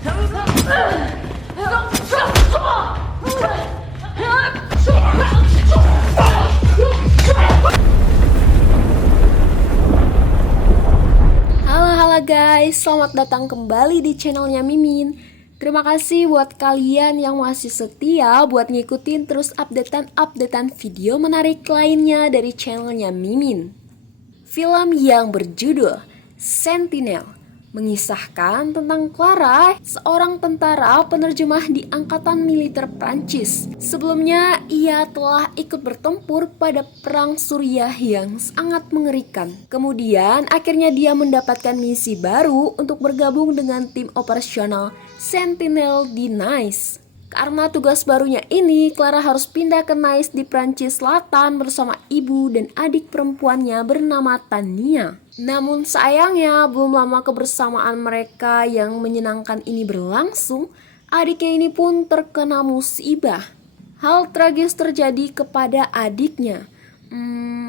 Halo guys, selamat datang kembali di channelnya Mimin. Terima kasih buat kalian yang masih setia buat ngikutin terus updatean video menarik lainnya dari channelnya Mimin. Film yang berjudul Sentinel mengisahkan tentang Clara, seorang tentara penerjemah di Angkatan Militer Prancis. Sebelumnya, ia telah ikut bertempur pada Perang Suriah yang sangat mengerikan. Kemudian, akhirnya dia mendapatkan misi baru untuk bergabung dengan tim operasional Sentinel di Nice. Karena tugas barunya ini, Clara harus pindah ke Nice di Prancis Selatan bersama ibu dan adik perempuannya bernama Tania. Namun sayangnya, belum lama kebersamaan mereka yang menyenangkan ini berlangsung, adiknya ini pun terkena musibah. Hal tragis terjadi kepada adiknya.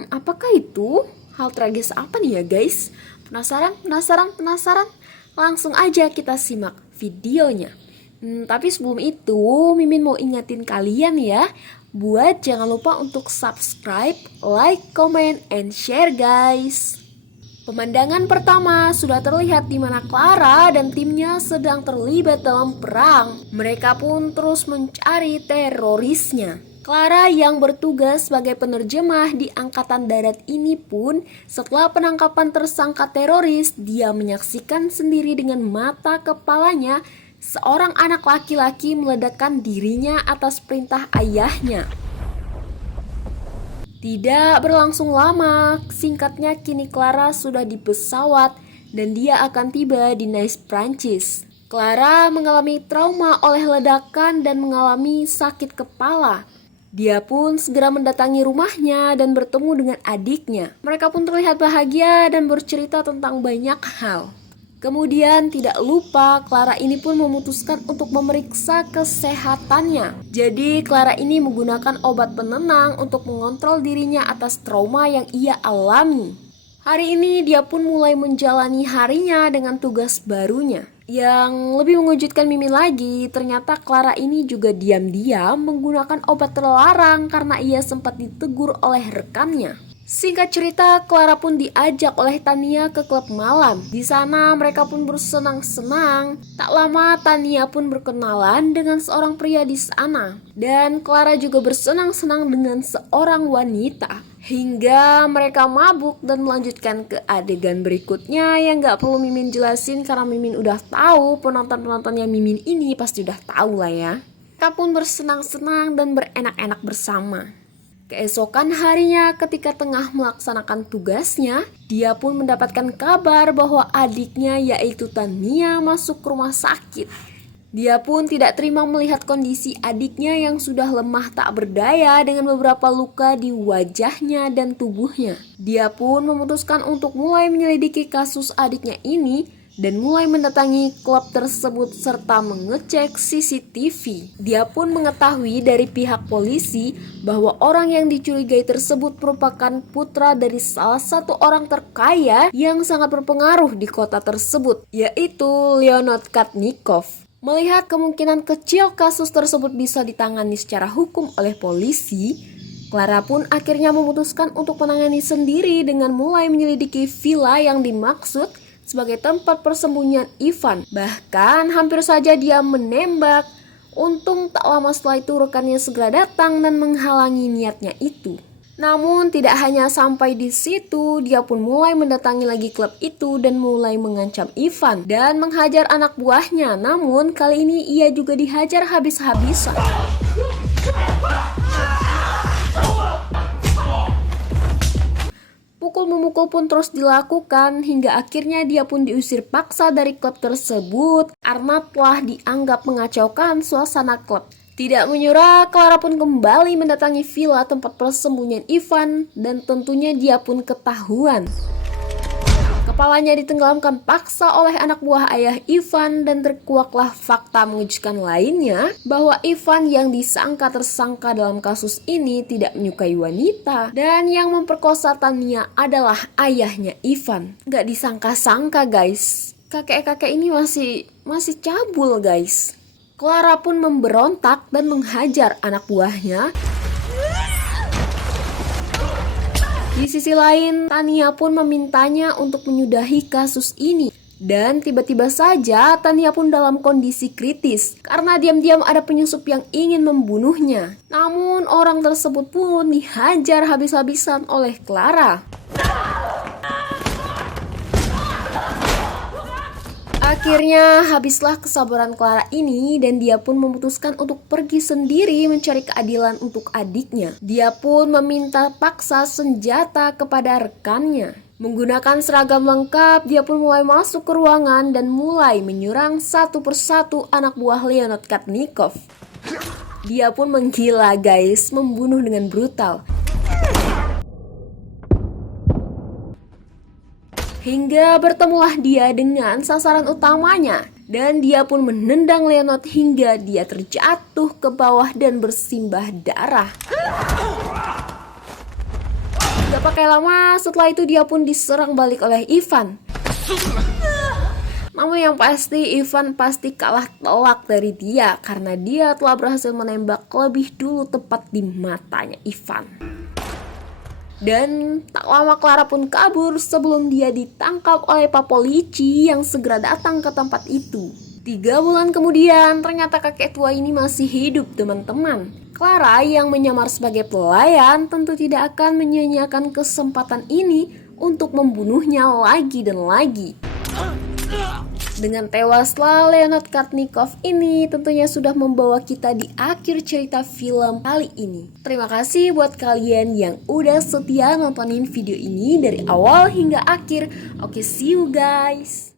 Apakah itu? Hal tragis apa nih ya guys? Penasaran? Langsung aja kita simak videonya. Tapi sebelum itu, Mimin mau ingetin kalian ya, buat jangan lupa untuk subscribe, like, comment, and share guys. Pemandangan pertama sudah terlihat di mana Clara dan timnya sedang terlibat dalam perang. Mereka pun terus mencari terorisnya. Clara yang bertugas sebagai penerjemah di Angkatan Darat ini pun setelah penangkapan tersangka teroris, dia menyaksikan sendiri dengan mata kepalanya seorang anak laki-laki meledakkan dirinya atas perintah ayahnya. Tidak berlangsung lama, singkatnya kini Clara sudah di pesawat dan dia akan tiba di Nice, Prancis. Clara mengalami trauma oleh ledakan dan mengalami sakit kepala. Dia pun segera mendatangi rumahnya dan bertemu dengan adiknya. Mereka pun terlihat bahagia dan bercerita tentang banyak hal. Kemudian tidak lupa Clara ini pun memutuskan untuk memeriksa kesehatannya. Jadi Clara ini menggunakan obat penenang untuk mengontrol dirinya atas trauma yang ia alami. Hari ini dia pun mulai menjalani harinya dengan tugas barunya. Yang lebih mengejutkan Mimin lagi, ternyata Clara ini juga diam-diam menggunakan obat terlarang karena ia sempat ditegur oleh rekannya. Singkat cerita, Clara pun diajak oleh Tania ke klub malam. Di sana mereka pun bersenang-senang. Tak lama Tania pun berkenalan dengan seorang pria di sana. Dan Clara juga bersenang-senang dengan seorang wanita. Hingga mereka mabuk dan melanjutkan ke adegan berikutnya yang gak perlu Mimin jelasin karena Mimin udah tahu. Penonton-penontonnya Mimin ini pasti udah tahu lah ya. Mereka pun bersenang-senang dan berenak-enak bersama. Keesokan harinya ketika tengah melaksanakan tugasnya, dia pun mendapatkan kabar bahwa adiknya yaitu Tania masuk ke rumah sakit. Dia pun tidak terima melihat kondisi adiknya yang sudah lemah tak berdaya dengan beberapa luka di wajahnya dan tubuhnya. Dia pun memutuskan untuk mulai menyelidiki kasus adiknya ini dan mulai mendatangi klub tersebut serta mengecek CCTV. Dia pun mengetahui dari pihak polisi bahwa orang yang dicurigai tersebut merupakan putra dari salah satu orang terkaya yang sangat berpengaruh di kota tersebut, yaitu Leonid Katnikov. Melihat kemungkinan kecil kasus tersebut bisa ditangani secara hukum oleh polisi, Clara pun akhirnya memutuskan untuk menangani sendiri dengan mulai menyelidiki villa yang dimaksud sebagai tempat persembunyian Ivan. Bahkan hampir saja dia menembak. Untung tak lama setelah itu rekannya segera datang dan menghalangi niatnya itu. Namun tidak hanya sampai di situ, dia pun mulai mendatangi lagi klub itu dan mulai mengancam Ivan dan menghajar anak buahnya. Namun kali ini ia juga dihajar habis-habisan. Pukul-memukul pun terus dilakukan hingga akhirnya dia pun diusir paksa dari klub tersebut karena telah dianggap mengacaukan suasana klub. Tidak menyerah, Clara pun kembali mendatangi villa tempat persembunyian Ivan dan tentunya dia pun ketahuan. Kepalanya ditenggelamkan paksa oleh anak buah ayah Ivan dan terkuaklah fakta mengejutkan lainnya bahwa Ivan yang disangka tersangka dalam kasus ini tidak menyukai wanita dan yang memperkosa Tania adalah ayahnya Ivan. Gak disangka-sangka guys. kakek-kakek ini masih cabul, guys. Clara pun memberontak dan menghajar anak buahnya. Di sisi lain, Tania pun memintanya untuk menyudahi kasus ini. Dan tiba-tiba saja Tania pun dalam kondisi kritis karena diam-diam ada penyusup yang ingin membunuhnya. Namun orang tersebut pun dihajar habis-habisan oleh Clara. Akhirnya habislah kesabaran Clara ini dan dia pun memutuskan untuk pergi sendiri mencari keadilan untuk adiknya. Dia pun meminta paksa senjata kepada rekannya. Menggunakan seragam lengkap, dia pun mulai masuk ke ruangan dan mulai menyerang satu persatu anak buah Leonid Katnikov. Dia pun menggila, guys, membunuh dengan brutal. Hingga bertemulah dia dengan sasaran utamanya. Dan dia pun menendang Leonid hingga dia terjatuh ke bawah dan bersimbah darah. Gak pakai lama, setelah itu dia pun diserang balik oleh Ivan. Namun yang pasti Ivan pasti kalah telak dari dia karena dia telah berhasil menembak lebih dulu tepat di matanya Ivan. Dan tak lama Clara pun kabur sebelum dia ditangkap oleh Pak Polisi yang segera datang ke tempat itu. 3 bulan kemudian ternyata kakek tua ini masih hidup, teman-teman. Clara yang menyamar sebagai pelayan tentu tidak akan menyia-nyiakan kesempatan ini untuk membunuhnya lagi dan lagi. Dengan tewaslah Leonid Katnikov ini tentunya sudah membawa kita di akhir cerita film kali ini. Terima kasih buat kalian yang udah setia nontonin video ini dari awal hingga akhir. Oke, see you guys.